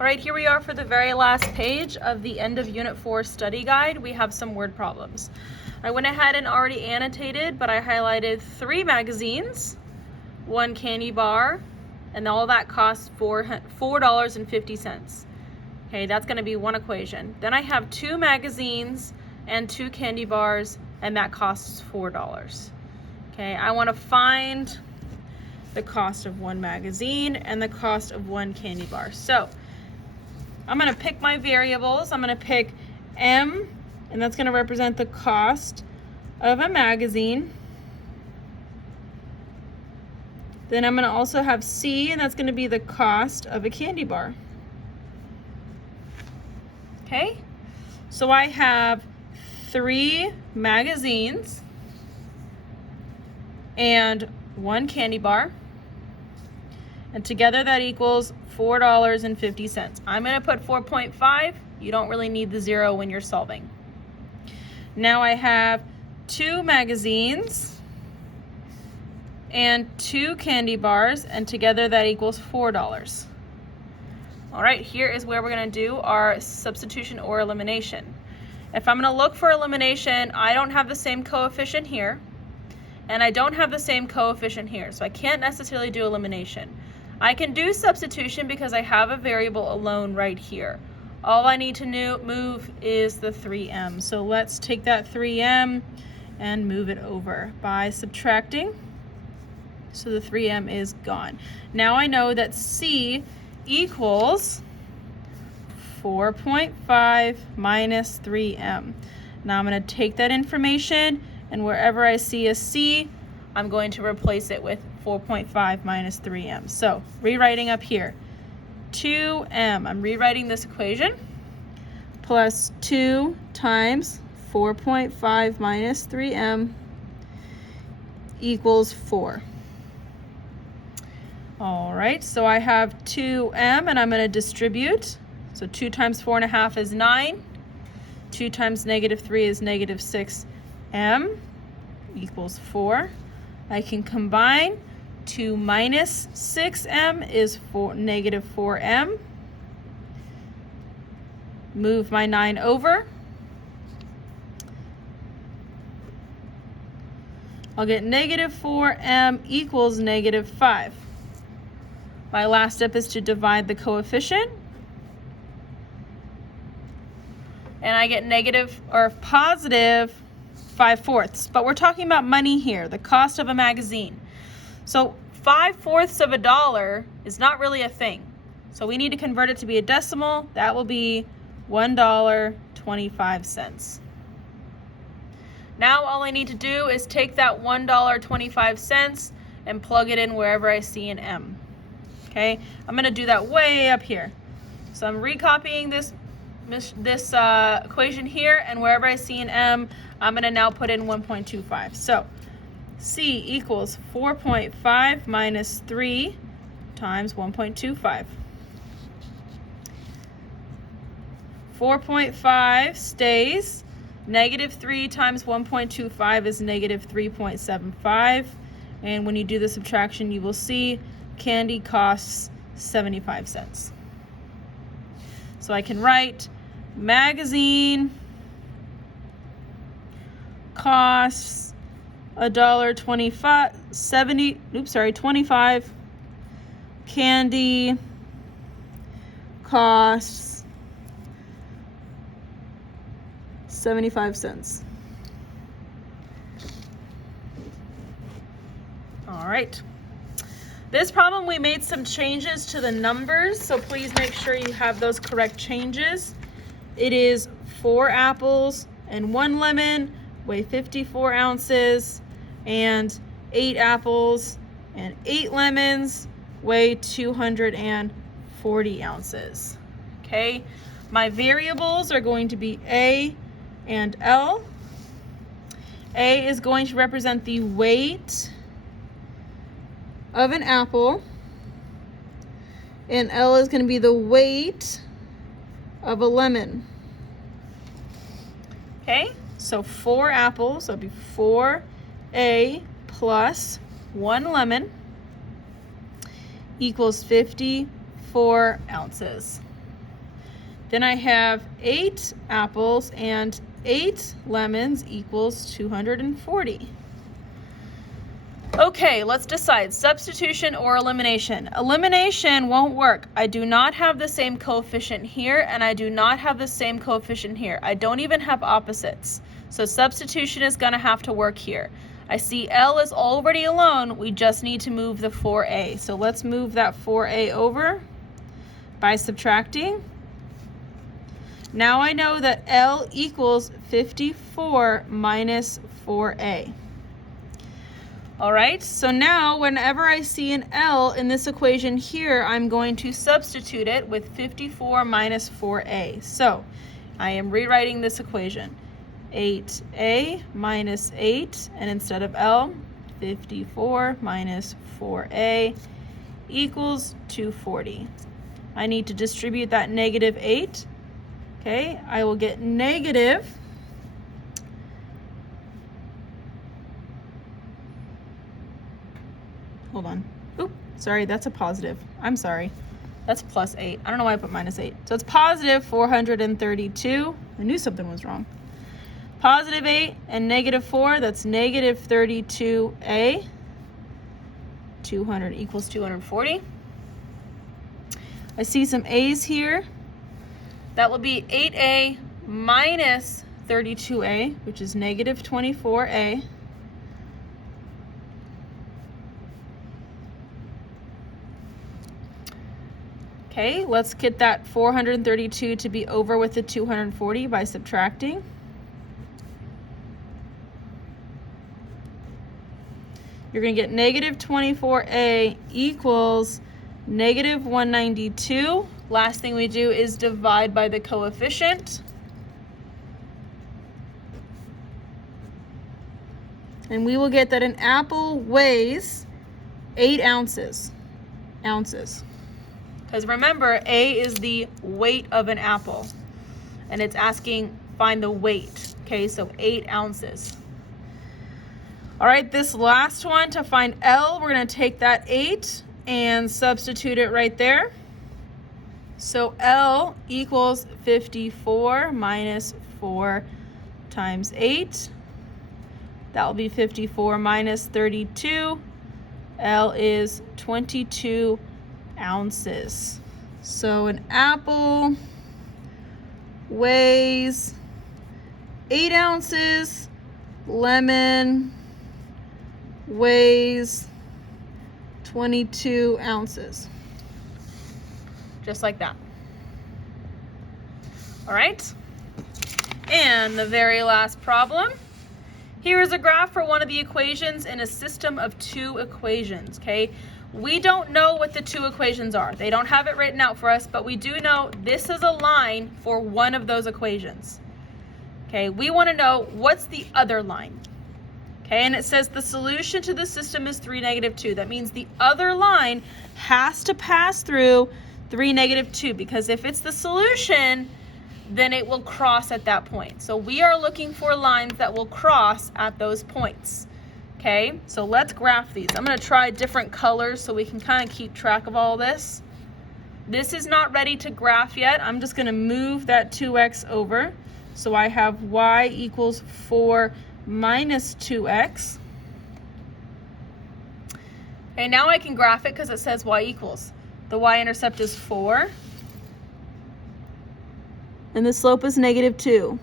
All right, here we are for the very last page of the end of Unit 4 study guide. We have some word problems. I went ahead and already annotated, but I highlighted 3 magazines, 1 candy bar, and all that costs $4.50. Okay, that's going to be one equation. Then I have 2 magazines and 2 candy bars, and that costs $4. Okay, I want to find the cost of 1 magazine and the cost of 1 candy bar. So I'm going to pick my variables. I'm going to pick M, and that's going to represent the cost of a magazine. Then I'm going to also have C, and that's going to be the cost of a candy bar. Okay, so I have 3 magazines and 1 candy bar, and together that equals $4.50. I'm going to put 4.5. You don't really need the 0 when you're solving. Now I have 2 magazines and 2 candy bars, and together that equals $4. All right, here is where we're going to do our substitution or elimination. If I'm going to look for elimination, I don't have the same coefficient here, and I don't have the same coefficient here, so I can't necessarily do elimination. I can do substitution because I have a variable alone right here. All I need to move is the 3m. So let's take that 3m and move it over by subtracting. So the 3m is gone. Now I know that C equals 4.5 minus 3m. Now I'm going to take that information, and wherever I see a C, I'm going to replace it with 4.5 minus 3m. So rewriting up here, 2m, I'm rewriting this equation, plus 2 times 4.5 minus 3m equals 4. All right, so I have 2m, and I'm going to distribute. So 2 times 4.5 is 9. 2 times negative 3 is negative 6m equals 4. I can combine. 2 minus 6m is negative 4m. Move my 9 over. I'll get negative 4m equals negative 5. My last step is to divide the coefficient. And I get positive 5/4. But we're talking about money here, the cost of a magazine. So 5/4 of a dollar is not really a thing. So we need to convert it to be a decimal. That will be $1.25. Now all I need to do is take that $1.25 and plug it in wherever I see an M. Okay, I'm going to do that way up here. So I'm recopying this equation here, and wherever I see an M, I'm going to now put in 1.25. So C equals 4.5 minus 3 times 1.25. 4.5 stays. Negative 3 times 1.25 is negative 3.75. And when you do the subtraction, you will see candy costs 75 cents. So I can write magazine costs $25. Candy costs 75 cents. All right. This problem, we made some changes to the numbers, so please make sure you have those correct changes. It is 4 apples and 1 lemon, weigh 54 ounces, and 8 apples and 8 lemons weigh 240 ounces. Okay, my variables are going to be A and L. A is going to represent the weight of an apple, and L is going to be the weight of a lemon. Okay, so 4 apples, so it'll be 4A plus 1 lemon equals 54 ounces. Then I have 8 apples and 8 lemons equals 240. Okay, let's decide substitution or elimination. Elimination won't work. I do not have the same coefficient here, and I do not have the same coefficient here. I don't even have opposites. So substitution is going to have to work here. I see L is already alone. We just need to move the 4A. So let's move that 4A over by subtracting. Now I know that L equals 54 minus 4A. All right, so now whenever I see an L in this equation here, I'm going to substitute it with 54 minus 4A. So I am rewriting this equation. 8A minus 8, and instead of L, 54 minus 4A equals 240. I need to distribute that negative 8. Okay, I will get negative hold on. Oop, sorry, that's a positive. I'm sorry. That's plus 8. I don't know why I put minus 8. So it's positive 432. I knew something was wrong. Positive 8 and negative 4, that's negative 32A. 200 equals 240. I see some A's here. That will be 8A minus 32A, which is negative 24A. Okay, let's get that 432 to be over with the 240 by subtracting. You're going to get negative 24A equals negative 192. Last thing we do is divide by the coefficient. And we will get that an apple weighs 8 ounces. Because remember, A is the weight of an apple. And it's asking, find the weight. Okay, so 8 ounces. All right, this last one, to find L, we're going to take that 8 and substitute it right there. So L equals 54 minus 4 times 8. That will be 54 minus 32. L is 22 ounces. So an apple weighs 8 ounces. Lemon weighs 22 ounces. Just like that. All right. And the very last problem. Here is a graph for one of the equations in a system of 2 equations, okay? We don't know what the 2 equations are. They don't have it written out for us, but we do know this is a line for one of those equations. Okay, we want to know what's the other line. Okay, and it says the solution to the system is 3, negative 2. That means the other line has to pass through 3, negative 2, because if it's the solution, then it will cross at that point. So we are looking for lines that will cross at those points. Okay, so let's graph these. I'm going to try different colors so we can kind of keep track of all this. This is not ready to graph yet. I'm just going to move that 2x over. So I have y equals 4 minus 2x. Okay, now I can graph it because it says y equals. The y-intercept is 4. And the slope is negative 2.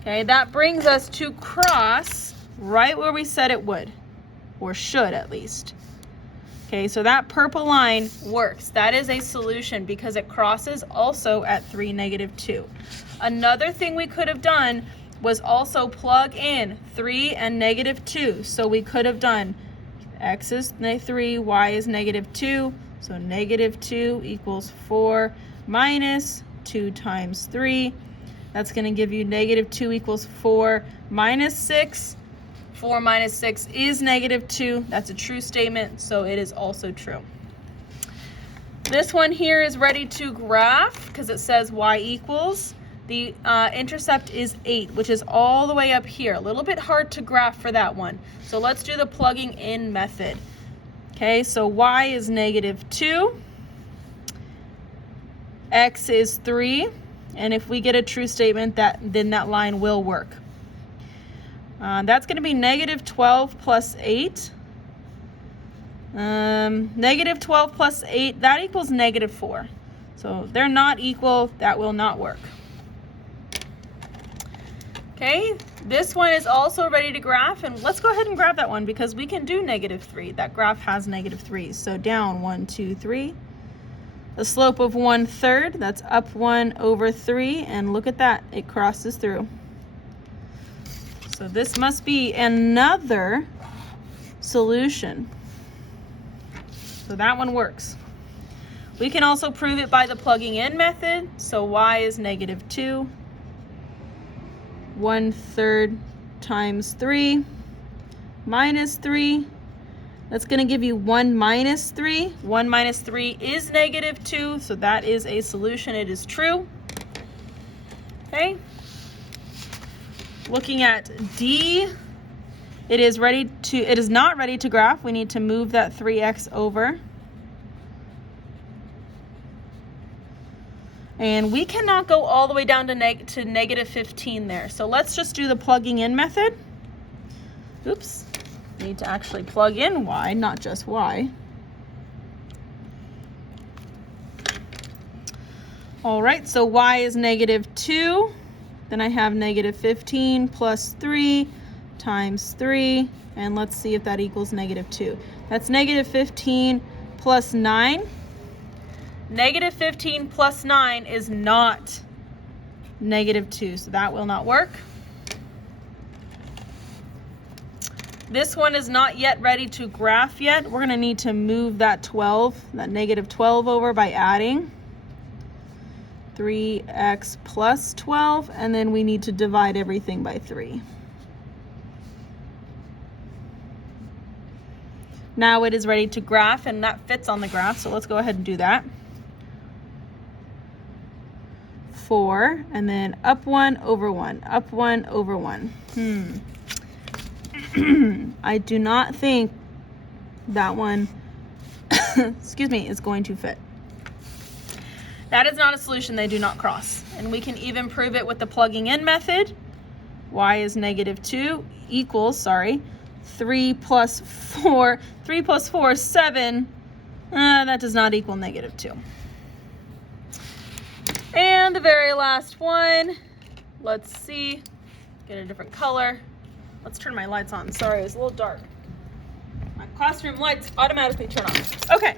Okay, that brings us to cross right where we said it would, or should at least. Okay, so that purple line works. That is a solution because it crosses also at 3, negative 2. Another thing we could have done was also plug in 3 and negative 2. So we could have done x is 3, y is negative 2. So negative 2 equals 4 minus 2 times 3. That's going to give you negative 2 equals 4 minus 6. 4 minus 6 is negative 2. That's a true statement, so it is also true. This one here is ready to graph because it says y equals. The intercept is 8, which is all the way up here. A little bit hard to graph for that one. So let's do the plugging in method. Okay, so y is negative 2. x is 3. And if we get a true statement, then that line will work. That's going to be negative 12 plus 8. Negative 12 plus 8, that equals negative 4. So they're not equal. That will not work. Okay, this one is also ready to graph, and let's go ahead and grab that one because we can do negative 3. That graph has negative 3. So down 1, 2, 3. A slope of 1/3, that's up 1 over 3, and look at that, it crosses through. So this must be another solution. So that one works. We can also prove it by the plugging in method. So y is negative 2. 1/3 times 3 minus 3. That's going to give you 1 minus 3. 1 minus 3 is negative 2, so that is a solution. It is true. Okay. Looking at D, it is not ready to graph. We need to move that 3x over. And we cannot go all the way down to negative 15 there. So let's just do the plugging in method. Oops. Need to actually plug in y, not just y. All right, so y is negative 2. Then I have negative 15 plus 3 times 3. And let's see if that equals negative 2. That's negative 15 plus 9. Negative 15 plus 9 is not negative 2, so that will not work. This one is not yet ready to graph yet. We're going to need to move that negative 12 over by adding 3x plus 12, and then we need to divide everything by 3. Now it is ready to graph, and that fits on the graph, so let's go ahead and do that. 4, and then up 1 over 1, up 1 over 1. I do not think that one, excuse me, is going to fit. That is not a solution. They do not cross. And we can even prove it with the plugging in method. Y is negative 2 equals, 3 plus 4. 3 plus 4 is 7. That does not equal negative 2. And the very last one, let's see, get a different color. Let's turn my lights on. Sorry, it was a little dark. My classroom lights automatically turn on. Okay.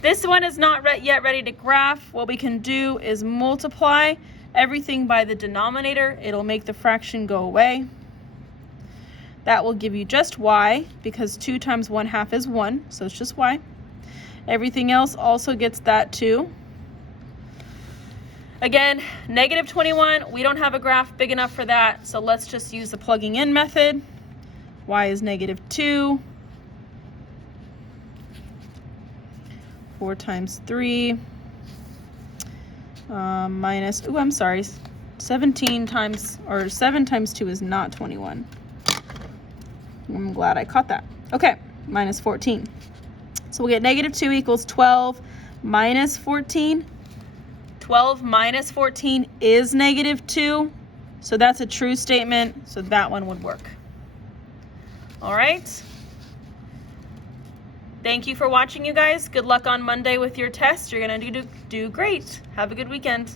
This one is not yet ready to graph. What we can do is multiply everything by the denominator. It'll make the fraction go away. That will give you just y, because 2 times 1/2 is 1, so it's just y. Everything else also gets that too. Again, negative 21, we don't have a graph big enough for that, so let's just use the plugging in method. Y is negative 2. 4 times 3 minus, 7 times 2 is not 21. I'm glad I caught that. Okay, minus 14. So we'll get negative 2 equals 12 minus 14. 12 minus 14 is negative 2. So that's a true statement. So that one would work. All right. Thank you for watching, you guys. Good luck on Monday with your test. You're going to do great. Have a good weekend.